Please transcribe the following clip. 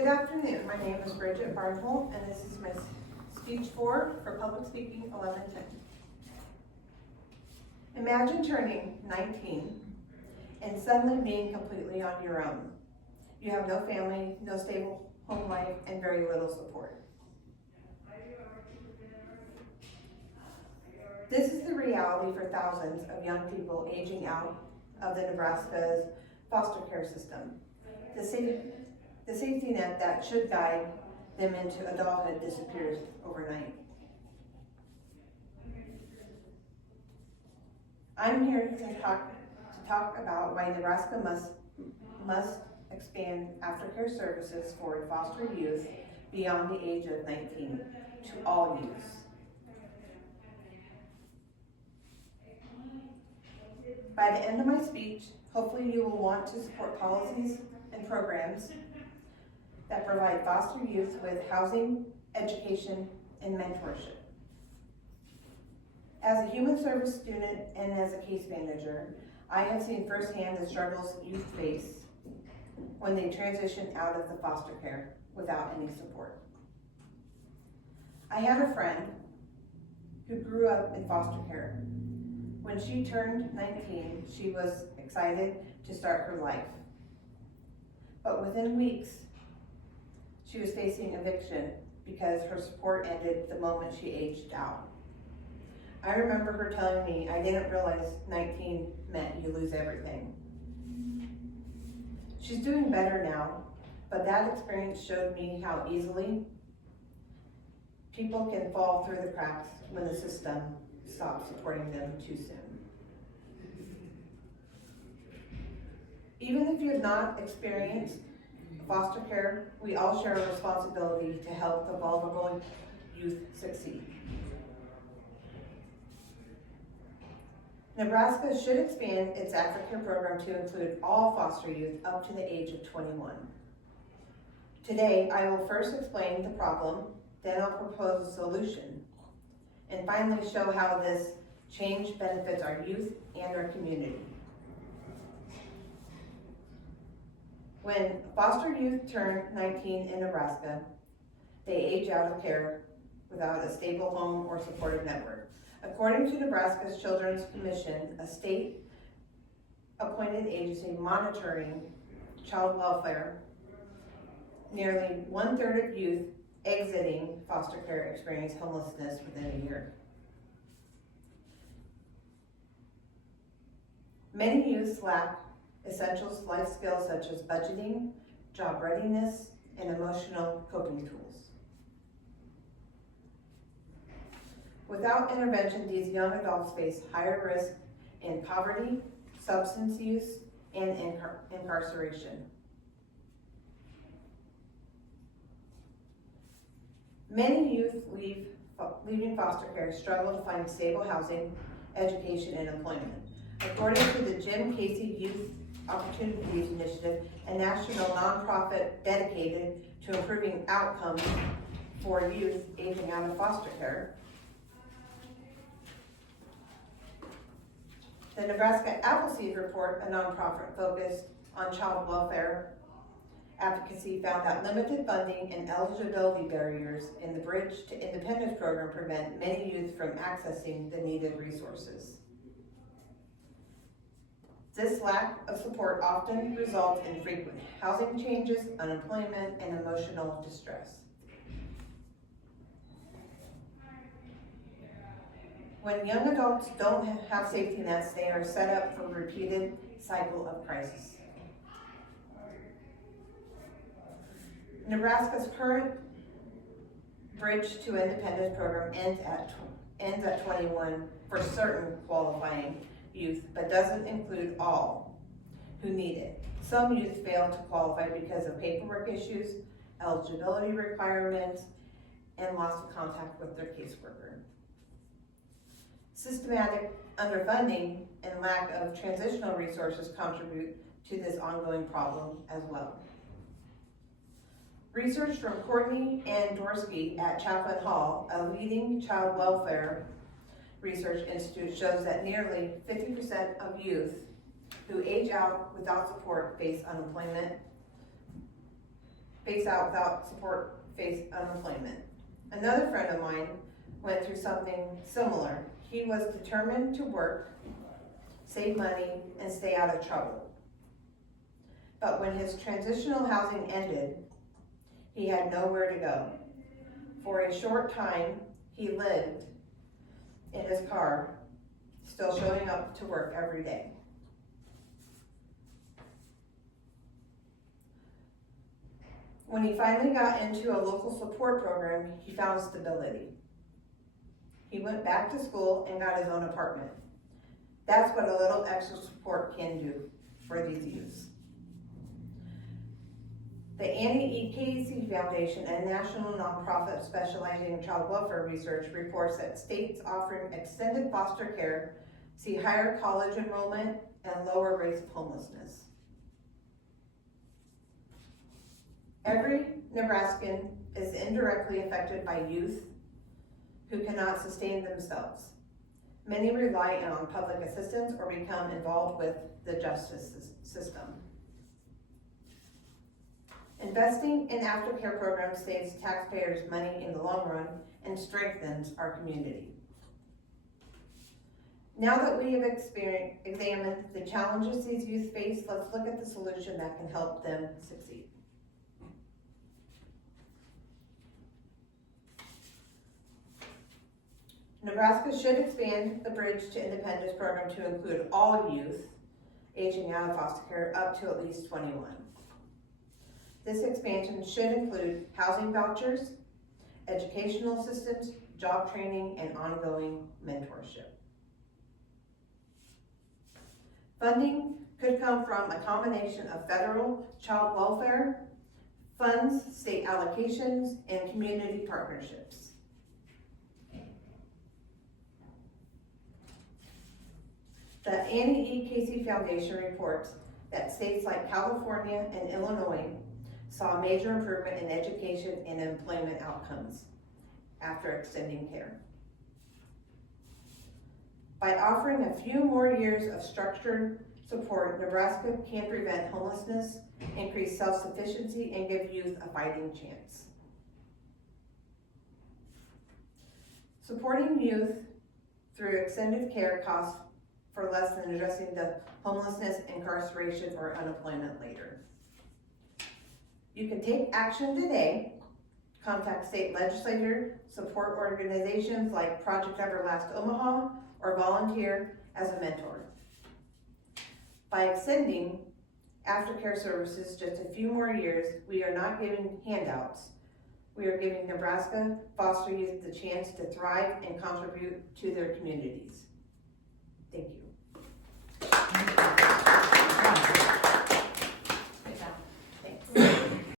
Good afternoon. My name is Bridget Barnholt, and this is my speech for Public Speaking 1110. Imagine turning 19 and suddenly being completely on your own. You have no family, no stable home life, and very little support. This is the reality for thousands of young people aging out of the Nebraska's foster care system. The safety net that should guide them into adulthood disappears overnight. I'm here to talk about why Nebraska must expand aftercare services for foster youth beyond the age of 19 to all youths. By the end of my speech, hopefully you will want to support policies and programs that provide foster youth with housing, education, and mentorship. As a human service student and as a case manager, I have seen firsthand the struggles youth face when they transition out of the foster care without any support. I had a friend who grew up in foster care. When she turned 19, she was excited to start her life. But within weeks, she was facing eviction because her support ended the moment she aged out. I remember her telling me, I didn't realize 19 meant you lose everything. She's doing better now, but that experience showed me how easily people can fall through the cracks when the system stops supporting them too soon. Even if you have not experienced foster care, we all share a responsibility to help the vulnerable youth succeed. Nebraska should expand its aftercare program to include all foster youth up to the age of 21. Today, I will first explain the problem, then I'll propose a solution, and finally show how this change benefits our youth and our community. When foster youth turn 19 in Nebraska, they age out of care without a stable home or supportive network. According to Nebraska's Children's Commission, a state-appointed agency monitoring child welfare, nearly 1/3 of youth exiting foster care experience homelessness within a year. Many youths lack essential life skills such as budgeting, job readiness, and emotional coping tools. Without intervention, these young adults face higher risk in poverty, substance use, and incarceration. Many youth leaving foster care struggle to find stable housing, education, and employment. According to the Jim Casey Youth Opportunities Initiative, a national nonprofit dedicated to improving outcomes for youth aging out of foster care, the Nebraska Appleseed Report, a nonprofit focused on child welfare advocacy, found that limited funding and eligibility barriers in the Bridge to Independence program prevent many youth from accessing the needed resources. This lack of support often results in frequent housing changes, unemployment, and emotional distress. When young adults don't have safety nets, they are set up for a repeated cycle of crisis. Nebraska's current Bridge to Independence program ends at 21 for certain qualifying youth, but doesn't include all who need it. Some youth fail to qualify because of paperwork issues, eligibility requirements, and loss of contact with their caseworker. Systematic underfunding and lack of transitional resources contribute to this ongoing problem as well. Research from Courtney and Dorsky at Chaplain Hall, a leading child welfare research institute, shows that nearly 50% of youth who age out without support face face out without support, face unemployment. Another friend of mine went through something similar. He was determined to work, save money, and stay out of trouble. But when his transitional housing ended, he had nowhere to go. For a short time, he lived in his car, still showing up to work every day. When he finally got into a local support program, he found stability. He went back to school and got his own apartment. That's what a little extra support can do for these youths. The Annie E. Casey Foundation, a national nonprofit specializing in child welfare research, reports that states offering extended foster care see higher college enrollment and lower rates of homelessness. Every Nebraskan is indirectly affected by youth who cannot sustain themselves. Many rely on public assistance or become involved with the justice system. Investing in aftercare programs saves taxpayers money in the long run and strengthens our community. Now that we have examined the challenges these youth face, let's look at the solution that can help them succeed. Nebraska should expand the Bridge to Independence program to include all youth aging out of foster care up to at least 21. This expansion should include housing vouchers, educational assistance, job training, and ongoing mentorship. Funding could come from a combination of federal child welfare funds, state allocations, and community partnerships. The Annie E. Casey Foundation reports that states like California and Illinois saw a major improvement in education and employment outcomes after extending care. By offering a few more years of structured support, Nebraska can prevent homelessness, increase self-sufficiency, and give youth a fighting chance. Supporting youth through extended care costs for less than addressing the homelessness, incarceration, or unemployment later. You can take action today. Contact state legislators, support organizations like Project Everlast Omaha, or volunteer as a mentor. By extending aftercare services just a few more years, we are not giving handouts. We are giving Nebraska foster youth the chance to thrive and contribute to their communities. Thank you.